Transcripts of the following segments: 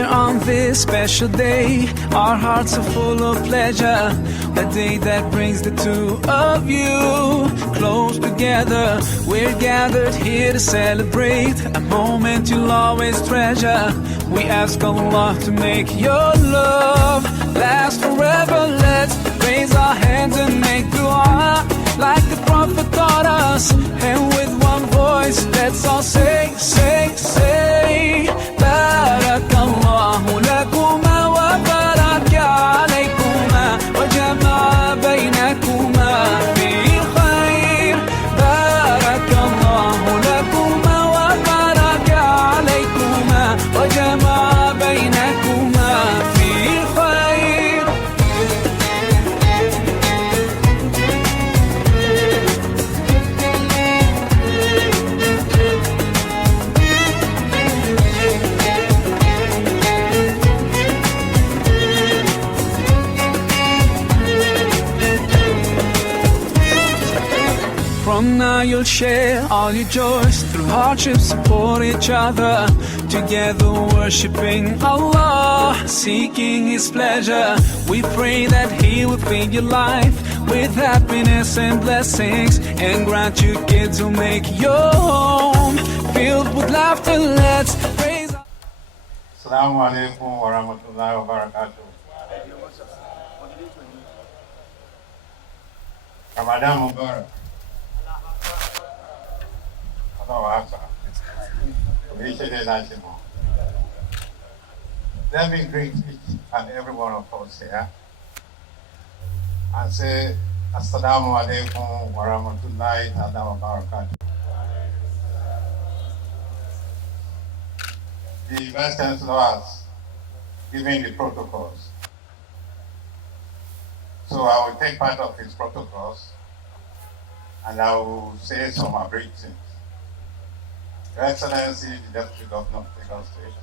here on this special day. Our hearts are full of pleasure. A day that brings the two of you close together. We're gathered here to celebrate a moment you'll always treasure. We ask Allah to make your love last forever. Let's raise our hands and make dua like the Prophet taught us. And with one voice, let's all say, say, say, Barakallahu lakuma wa baraka alaykuma wa jama'a baynakuma fil khair. Barakallahu lakuma wa baraka alaykuma wa jama'a baynakuma fil khair. From now you'll share all your joys. Through hardships support each other. Together worshipping Allah, seeking His pleasure. We pray that He will fill your life with happiness and blessings, and grant you kids who make your home filled with laughter. Let's praise. Assalamu alaikum wa rahmatullahi wa barakatuh. Ramadan Mubarak. Let me greet each and every one of us here and say Assalamu alaikum wa rahmatullahi wa barakatuh. The Vice Chancellor has given the protocols, so I will take part of his protocols and I will say some abridged things. Your Excellency, the Deputy Governor of Lagos State,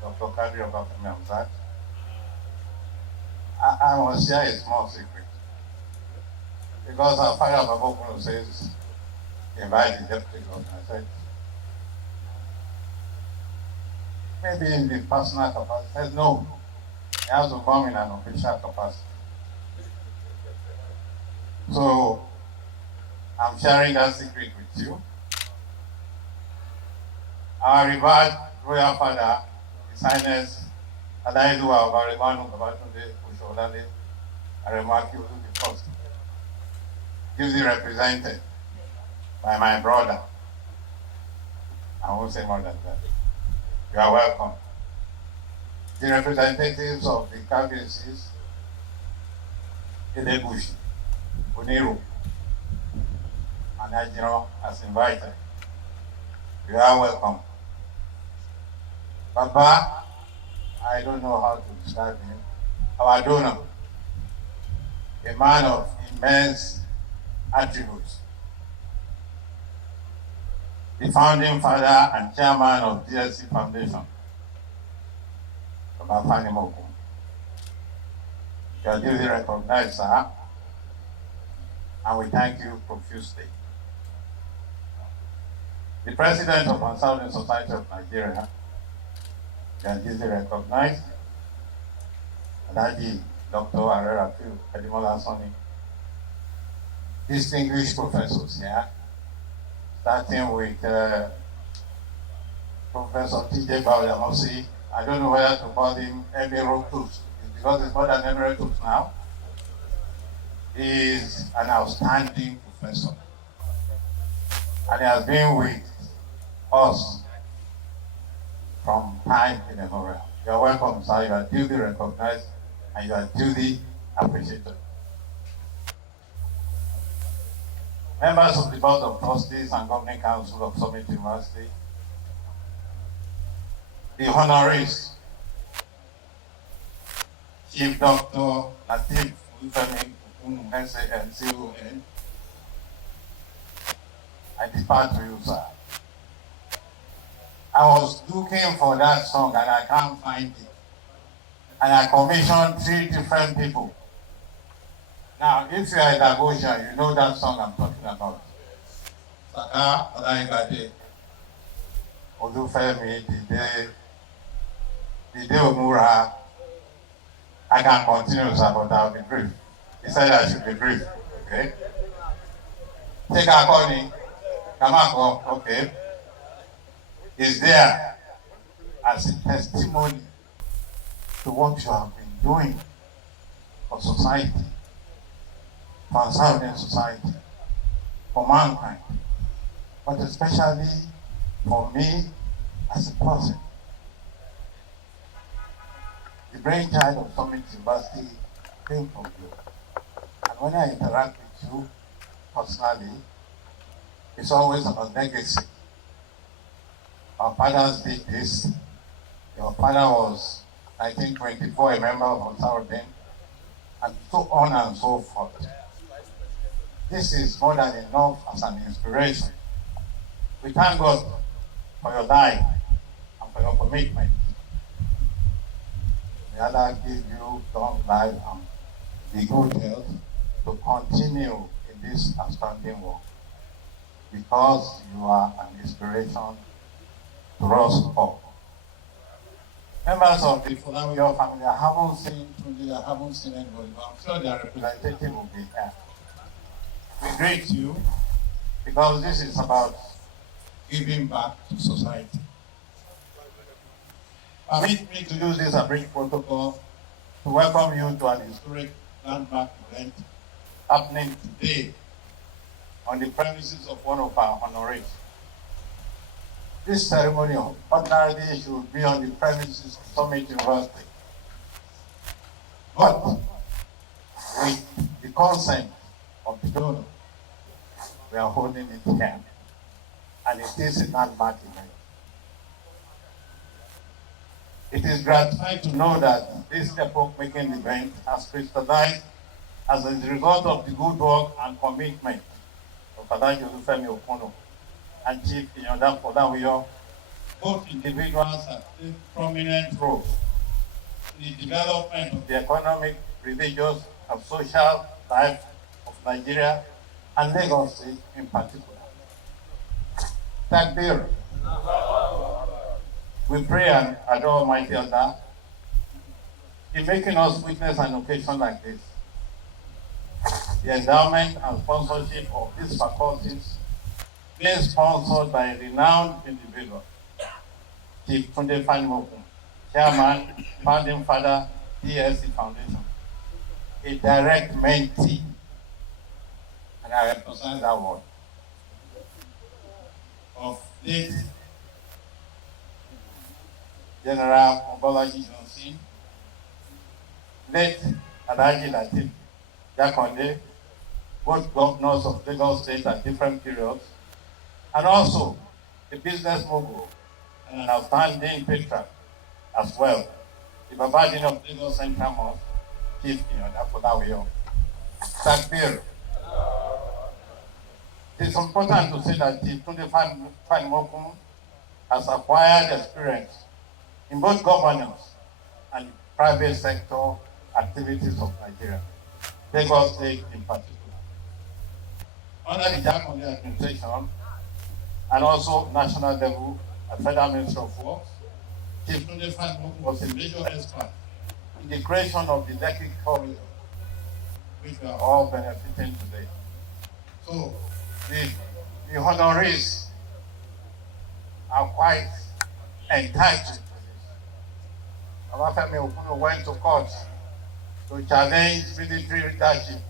Dr. Kadri Olufemi Hamzat, I must share a small secret. Because our father Okunnu says, invite the Deputy Governor. I said, maybe in the personal capacity. I said, no, he has to come in an official capacity. So, I'm sharing that secret with you. Our revered Royal Father, His Highness Adailuwa Obarimanu Babatunde Osholade Aremaki Olu the First, duly represented by my brother. I won't say more than that. You are welcome. The representatives of the Kabinetes, Idebushi, Oniru, and Ajino as invited. You are welcome. Baba, I don't know how to describe him, our donor, a man of immense attributes, the founding father and chairman of DSC Foundation, Baba Fani Moku. You are duly recognized, sir, and we thank you profusely. The President of Consulting Society of Nigeria, you are duly recognized, Dr. Rafiu, Edimola Soni, distinguished professors here, starting with Professor T.J. Bauyamosi. I don't know whether to call him Emeritus, because it's more than Emeritus now. He is an outstanding professor, and he has been with us from time immemorial. You are welcome, sir. You are duly recognized and you are duly appreciated. Members of the Board of Trustees and Governing Council of Summit University, the honorees, Chief Dr. Lateef, Olufemi, Okunnu, S.A.N.C.O.N. I depart to you, sir. I was looking for that song and I can't find it. And I commissioned 3 different people. Now, if you are a Lagosian, you know that song I'm talking about. Saka, Olaigade, Olufemi, Dide, the day of Mura, I can continue, sir, but I'll be brief. He said I should be brief. Okay? Take a calling. Kamako, okay? Is there as a testimony to what you have been doing for society, for Southern society, for mankind, but especially for me as a person. The brainchild of Summit University came from you. And when I interact with you personally, it's always about legacy. Our fathers did this. Your father was, I think, 24, a member of Ansarudin, and so on and so forth. This is more than enough as an inspiration. We thank God for your life and for your commitment. May Allah give you long life and the good health to continue in this outstanding work, because you are an inspiration to us all. Members of the Folawiyo family, I haven't seen anybody, but I'm sure their representative will be here. We greet you because this is about giving back to society. Permit me to use this abridged protocol to welcome you to an historic landmark event happening today on the premises of one of our honorees. This ceremony ordinarily should be on the premises of Summit University. But with the consent of the donor, we are holding it here. And it is a landmark event. It is gratifying to know that this epoch-making event has crystallized as a result of the good work and commitment of Olufemi Okunnu and Chief Folawiyo. Both individuals have played prominent roles in the development of the economic, religious, and social life of Nigeria and Lagos State in particular. Takbir. We pray and adore Almighty Allah in making us witness an occasion like this. The endowment and sponsorship of these faculties being sponsored by a renowned individual, Chief Tunde Fanimoku, Chairman, Founding Father, DSC Foundation, a direct mentee, and I emphasize that word, of late General Obalaji Johnson, late Alhaji Lateef Jakonde, both governors of Lagos State at different periods, and also a business mogul and an outstanding patron as well, the Babadin of Lagos Central Mosque, Chief Folawiyo. Takbir. It is important to say that Chief Tunde Fanimoku has acquired experience in both governance and private sector activities of Nigeria, Lagos State in particular. Under the Jakonde administration and also national level at Federal Ministry of Works, Chief Tunde Fanimoku was a major expert in the creation of the Lekki corridor, which we are all benefiting today. So the honorees are quite entitled. Olufemi Okunnu went to court to challenge military leadership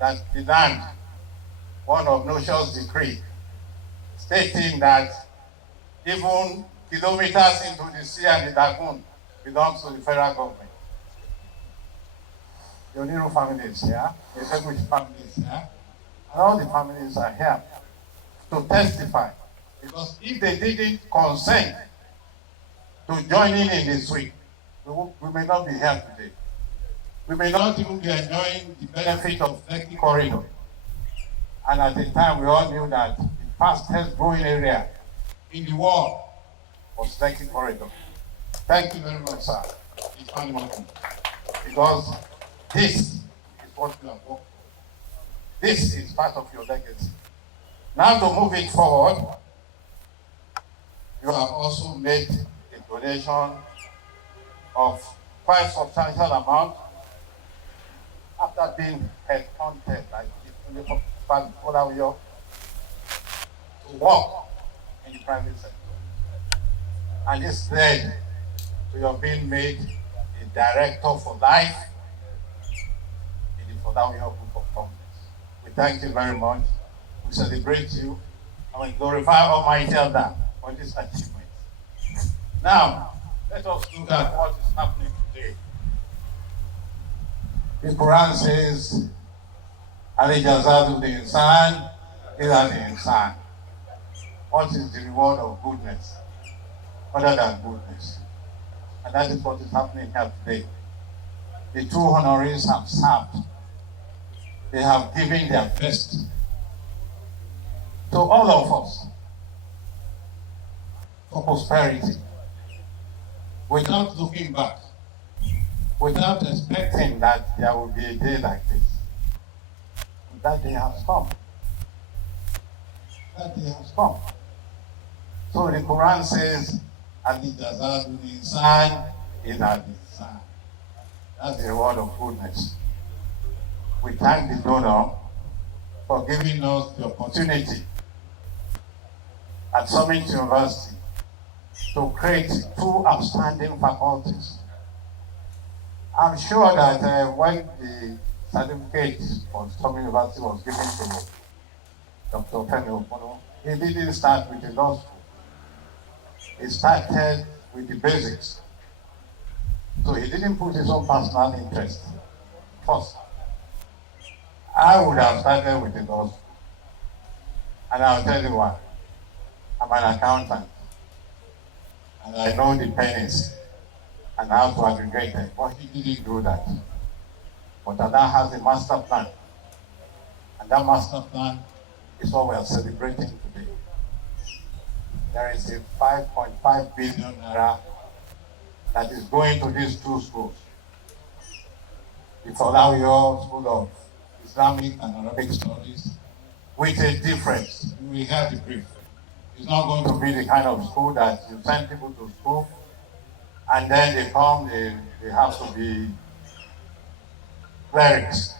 that demand one of Notion's decree, stating that even kilometers into the sea and the lagoon belongs to the federal government. The Oniru family is here, the Femish family is here, and all the families are here to testify. Because if they didn't consent to join in this week, we may not be here today. We may not even be enjoying the benefit of Lekki corridor. And at the time, we all knew that the fastest growing area in the world was Lekki corridor. Thank you very much, sir. It's fundamental. Because this is what we have worked for. This is part of your legacy. Now to move it forward, you have also made a donation of quite substantial amount after being headhunted by Folawiyo to work in the private sector. And this led to your being made a director for life in the Folawiyo group of companies. We thank you very much. We celebrate you and we glorify Almighty Allah for this achievement. Now, let us look at what is happening today. The Quran says, Ali Jazadu the Insan, Ila the Insan. What is the reward of goodness other than goodness? And that is what is happening here today. The two honorees have served. They have given their best to all of us for prosperity, without looking back, without expecting that there will be a day like this. That day has come. That day has come. So the Quran says, Ali Jazadu Insan Ila Insan. That's the reward of goodness. We thank the donor for giving us the opportunity at Summit University to create two outstanding faculties. I'm sure that when the certificate for Summit University was given to Dr. Okunnu, he didn't start with the law school. He started with the basics. So he didn't put his own personal interest first. I would have started with the law school. And I'll tell you why. I'm an accountant. And I know the pennies and how to aggregate them. But he didn't do that. But Allah has a master plan. And that master plan is what we are celebrating today. There is a 5.5 billion naira that is going to these two schools. The Folawiyo School of Islamic and Arabic Studies, with a difference. We have the brief. It's not going to be the kind of school that you send people to school and then they come, they have to be clerics.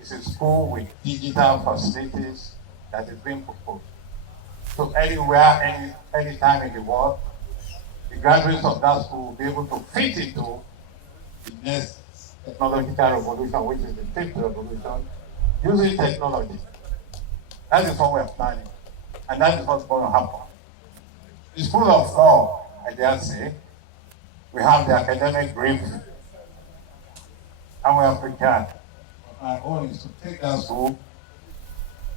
It's a school with digital facilities that is being proposed. So anywhere, anytime in the world, the graduates of that school will be able to fit into the next technological revolution, which is the fifth revolution, using technology. That is what we're planning. And that is what's going to happen. The School of Law, I dare say, we have the academic brief, and we are prepared. Our own is to take that school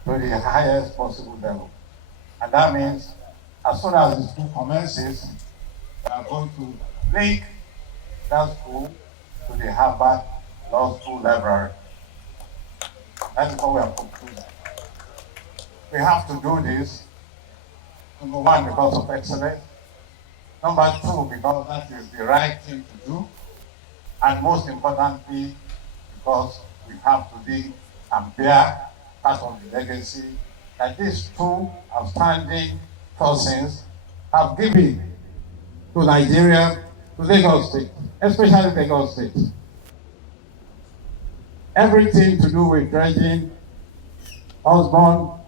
to the highest possible level. And that means, as soon as the school commences, we are going to link that school to the Harvard Law School Library. That is what we are proposing. We have to do this, number one, because of excellence. Number two, because that is the right thing to do. And most importantly, because we have to live and bear part of the legacy that these two outstanding persons have given to Nigeria, to Lagos State, especially Lagos State. Everything to do with dredging, Osborne,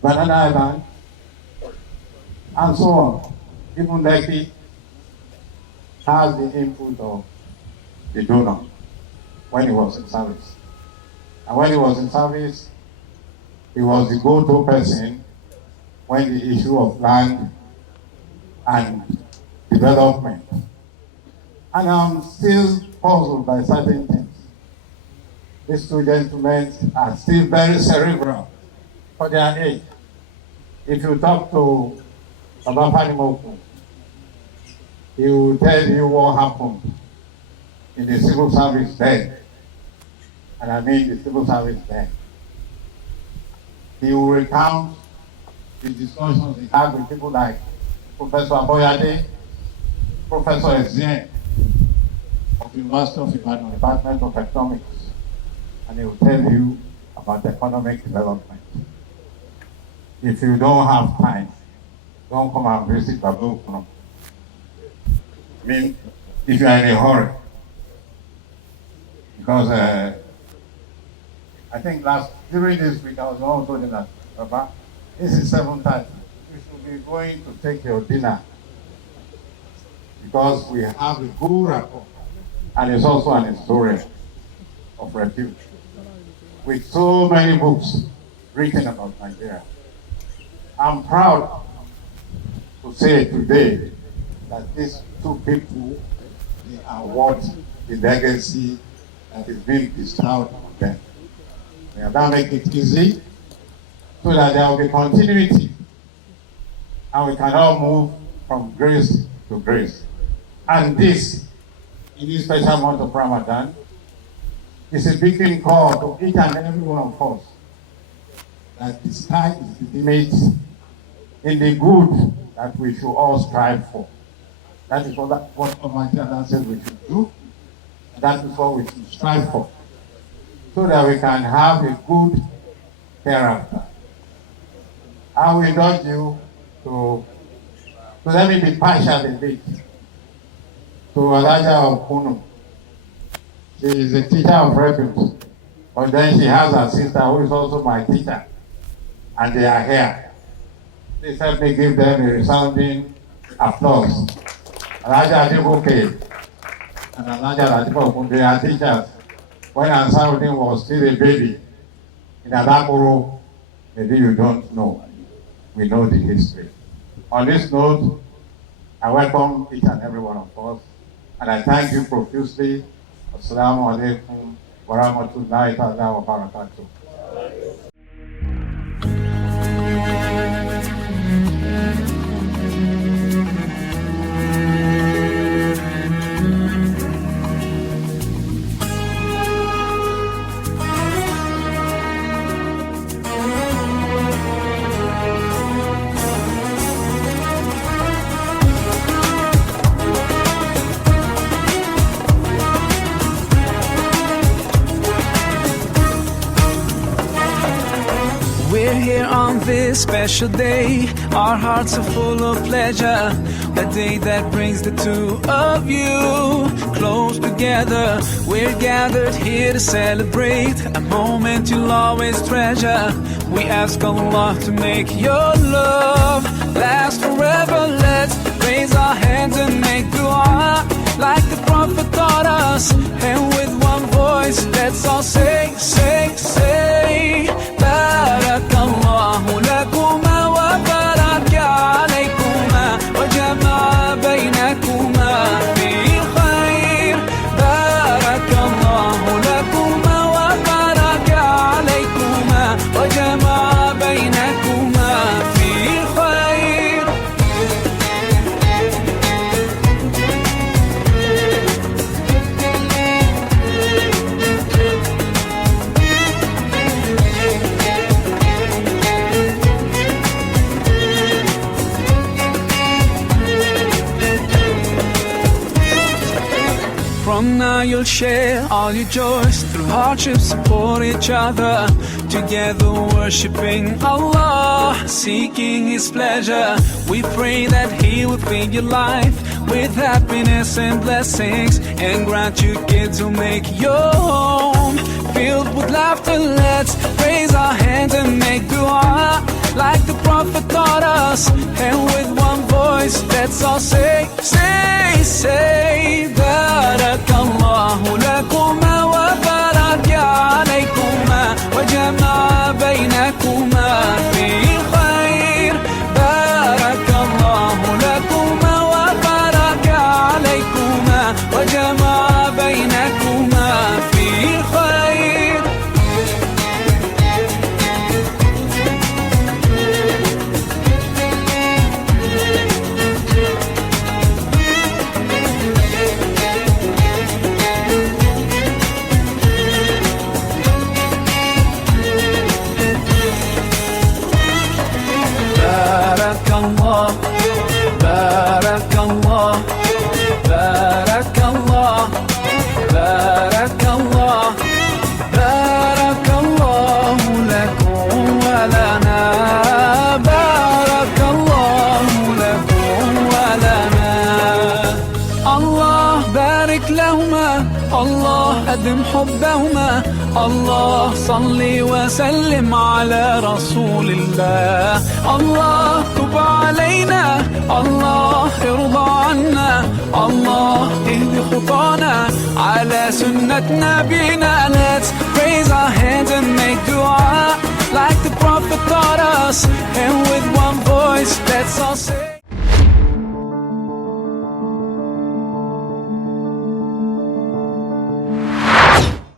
Banana Island, and so on. Even Lekki has the input of the donor when he was in service. And when he was in service, he was the go-to person when the issue of land and development. And I'm still puzzled by certain things. These two gentlemen are still very cerebral for their age. If you talk to Baba Panimoku, he will tell you what happened in the civil service then. And I mean the civil service then. He will recount the discussions he had with people like Professor Aboyade, Professor Ezien of the University of Ibadan, Department of Economics, and he will tell you about economic development. If you don't have time, don't come and visit Baba Okunnu. I mean, if you are in a hurry. Because I think during this week, I was also told that, Baba, this is 7:30. You should be going to take your dinner. Because we have a good rapport. And it's also an historian of Rafiu, with so many books written about Nigeria. I'm proud to say today that these two people, they are what the legacy that is being bestowed on them. We have now make it easy so that there will be continuity and we can all move from grace to grace. And this, in this special month of Ramadan, is a big call to each and every one of us that the sky is the limit in the good that we should all strive for. That is what Almighty Allah says we should do, and that is what we should strive for, so that we can have a good hereafter. I will urge you to let me be partial in it. To Okunnu. She is a teacher of repute, but then she has a sister who is also my teacher, and they are here. Please help me give them a resounding applause. Alaja Adibuke and Alaja Lateef, they are teachers. When Ansarudin was still a baby in Adakoro, maybe you don't know. We know the history. On this note, I welcome each and every one of us, and I thank you profusely. Assalamu alaikum wa rahmatullahi wa barakatuh. We're here on this special day. Our hearts are full of pleasure. A day that brings the two of you close together. We're gathered here to celebrate a moment you'll always treasure. We ask Allah to make your love last forever. Let's raise our hands and make dua like the Prophet taught us. And with one voice, let's all say, Barakallahu lakuma wa baraka alaykuma wa jama'a baynakuma fi khair. Barakallahu lakuma wa baraka alaykuma wa jama'a baynakuma fi khair. From now you'll share all your joys. Through hardships support each other. Together worshipping Allah, seeking His pleasure. We pray that He will fill your life with happiness and blessings, and grant you kids who make your home filled with laughter. Let's raise our hands and make dua like the Prophet taught us. And with one voice, let's all say, Barakallahu lakuma wa baraka alaykuma wa jama'a baynakuma fi khair. Barakallahu lakuma wa baraka alaykuma wa jama'a baynakuma fi khair. حبهما. الله صل وسلم على رسول الله. الله تب علينا، الله ارضى عنا، الله اهد خطانا على سنة نبينا. Let's raise our hands and make dua like the Prophet taught us, and with one voice let's all say